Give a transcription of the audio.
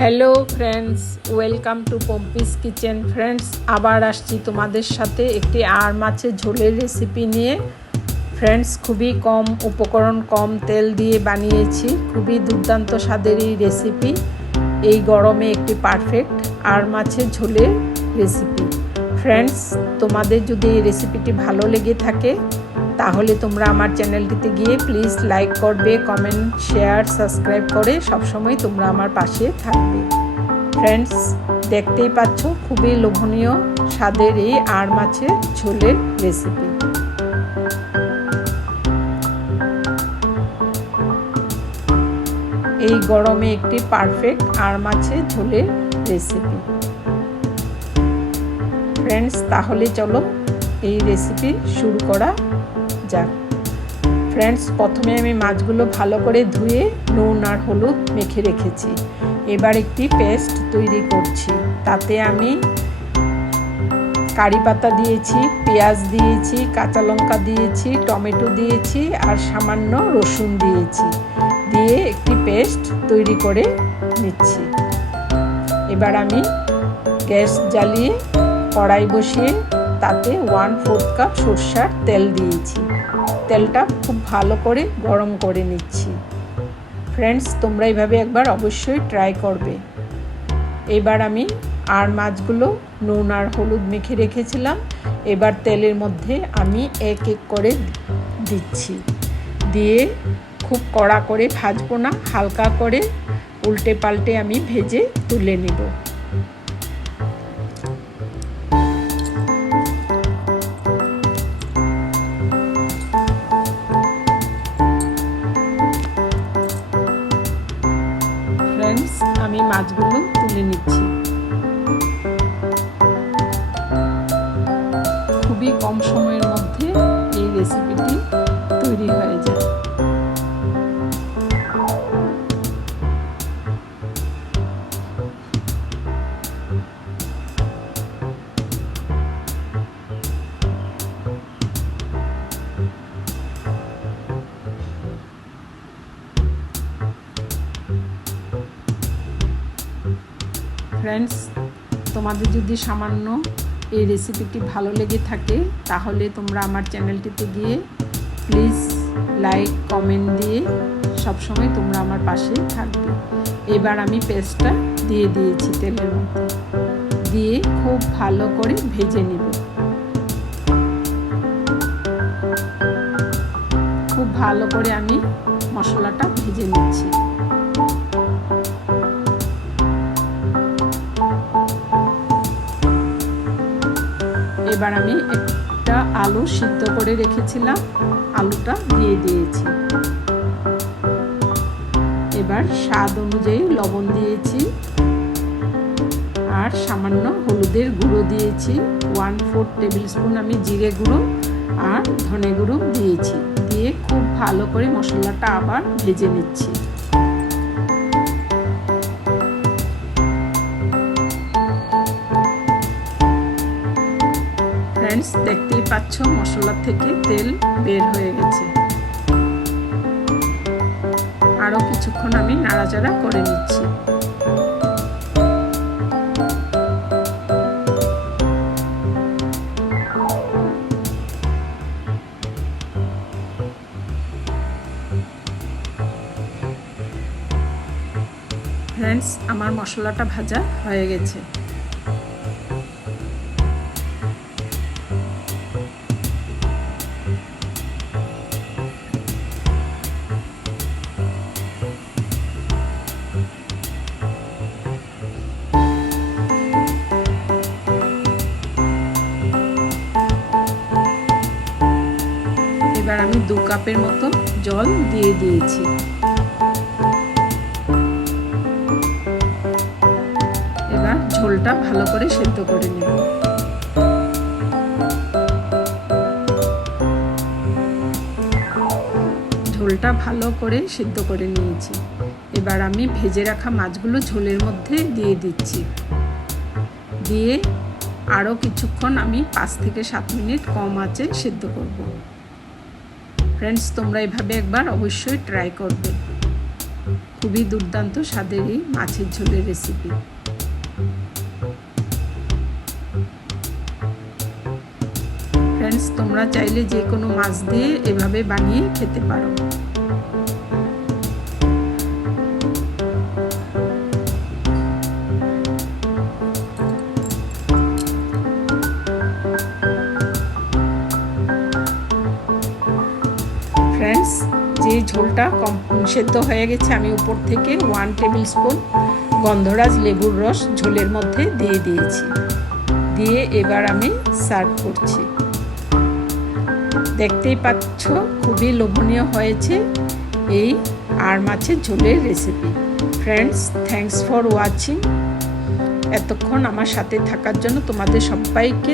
Hello friends, welcome to Pompi's kitchen. Friends, আবার আসছি তোমাদের সাথে একটি আর মাছের ঝোলের রেসিপি নিয়ে। ফ্রেন্ডস, খুবই কম উপকরণ, কম তেল দিয়ে বানিয়েছি। খুবই দুর্দান্ত স্বাদের এই রেসিপি। এই গরমে একটি পারফেক্ট আর মাছের ঝোলের রেসিপি। ফ্রেন্ডস, তোমাদের যদি এই রেসিপিটি ভালো লেগে থাকে তাহলে তোমরা আমার চ্যানেলটিতে গিয়ে প্লিজ লাইক করবে, কমেন্ট, শেয়ার, সাবস্ক্রাইব করে সবসময় তোমরা আমার পাশে থাকবে। ফ্রেন্ডস, দেখতেই পাচ্ছ খুবই লোভনীয় স্বাদের এই আর মাছের ঝোলের রেসিপি। এই গরমে একটি পারফেক্ট আর মাছের ঝোলের রেসিপি। ফ্রেন্ডস, তাহলে চলো এই রেসিপি শুরু করা যাক। ফ্রেন্ডস, প্রথমে আমি মাছগুলো ভালো করে ধুয়ে নুন আর হলুদ মেখে রেখেছি। এবার একটি পেস্ট তৈরি করছি। তাতে আমি কারি পাতা দিয়েছি, পেঁয়াজ দিয়েছি, কাঁচা লঙ্কা দিয়েছি, টমেটো দিয়েছি আর সামান্য রসুন দিয়েছি। দিয়ে একটি পেস্ট তৈরি করে নিচ্ছি। এবার আমি গ্যাস জ্বালিয়ে কড়াই বসিয়ে তাতে 1/4 কাপ সরষের তেল দিয়েছি। তেলটা খুব ভালো করে গরম করে নিচ্ছি। ফ্রেন্ডস, তোমরা এইভাবে একবার অবশ্যই ট্রাই করবে। এবার আমি আর মাছগুলো নুন আর হলুদ মেখে রেখেছিলাম। এবার তেলের মধ্যে আমি এক এক করে দিচ্ছি। দিয়ে খুব কড়া করে ভাজবো না, হালকা করে উল্টে পাল্টে আমি ভেজে তুলে নেব। ফ্রেন্ডস, আমি মাছগুলো তুলে নিচ্ছি। খুবই কম সময়ের মধ্যে এই রেসিপিটি তৈরি হয়ে যায়। ফ্রেন্ডস, তোমাদের যদি সামান্য এই রেসিপিটি ভালো লেগে থাকে তাহলে তোমরা আমার চ্যানেলটিতে গিয়ে প্লিজ লাইক, কমেন্ট দিয়ে সবসময় তোমরা আমার পাশে থাকবে। এবার আমি পেস্টটা দিয়ে দিয়েছি তেলের মধ্যে। দিয়ে খুব ভালো করে ভেজে নেব। খুব ভালো করে আমি মশলাটা ভেজে নিচ্ছি। এবার আমি একটা আলু সিদ্ধ করে রেখেছিলাম, আলুটা দিয়ে দিয়েছি। এবার স্বাদ অনুযায়ী লবণ দিয়েছি আর সামান্য হলুদের গুঁড়ো দিয়েছি। 1/4 টেবিল স্পুন আমি জিরে গুঁড়ো আর ধনে গুঁড়ো দিয়েছি। দিয়ে খুব ভালো করে মশলাটা আবার ভেজে নিচ্ছি। ফ্রেন্ডস, দেখতেই পাচ্ছ মশলা থেকে তেল বের হয়ে গেছে। আরও কিছুক্ষণ আমি নাড়াচাড়া করে নিচ্ছি। ফ্রেন্ডস, আমার মশলাটা ভাজা হয়ে গেছে। এবার আমি 2 কাপের মতো জল দিয়ে দিয়েছি। এবার ঝোলটা ভালো করে সেদ্ধ করে নেব। ঝোলটা ভালো করে সেদ্ধ করে নিয়েছি। এবার আমি ভেজে রাখা মাছগুলো ঝোলের মধ্যে দিয়ে দিচ্ছি। দিয়ে আরও কিছুক্ষণ আমি 5 থেকে 7 মিনিট কম আঁচে সেদ্ধ করব। ফ্রেন্ডস, তোমরা এভাবে একবার অবশ্যই ট্রাই করবে। খুবই দুর্দান্ত স্বাদের এই মাছের ঝোলের রেসিপি। ফ্রেন্ডস, তোমরা চাইলে যে কোনো মাছ দিয়ে এভাবে বানিয়ে খেতে পারো। ফ্রেন্ডস, যে ঝোলটা সেদ্ধ হয়ে গেছে, আমি উপর থেকে 1 টেবিল স্পুন গন্ধরাজ লেবুর রস ঝোলের মধ্যে দিয়ে দিয়েছি। দিয়ে এবার আমি সার্ভ করছি। দেখতেই পাচ্ছ খুবই লোভনীয় হয়েছে এই আর মাছের ঝোলের recipe. Friends, thanks for watching. এতক্ষণ আমার সাথে থাকার জন্য তোমাদের সবাইকে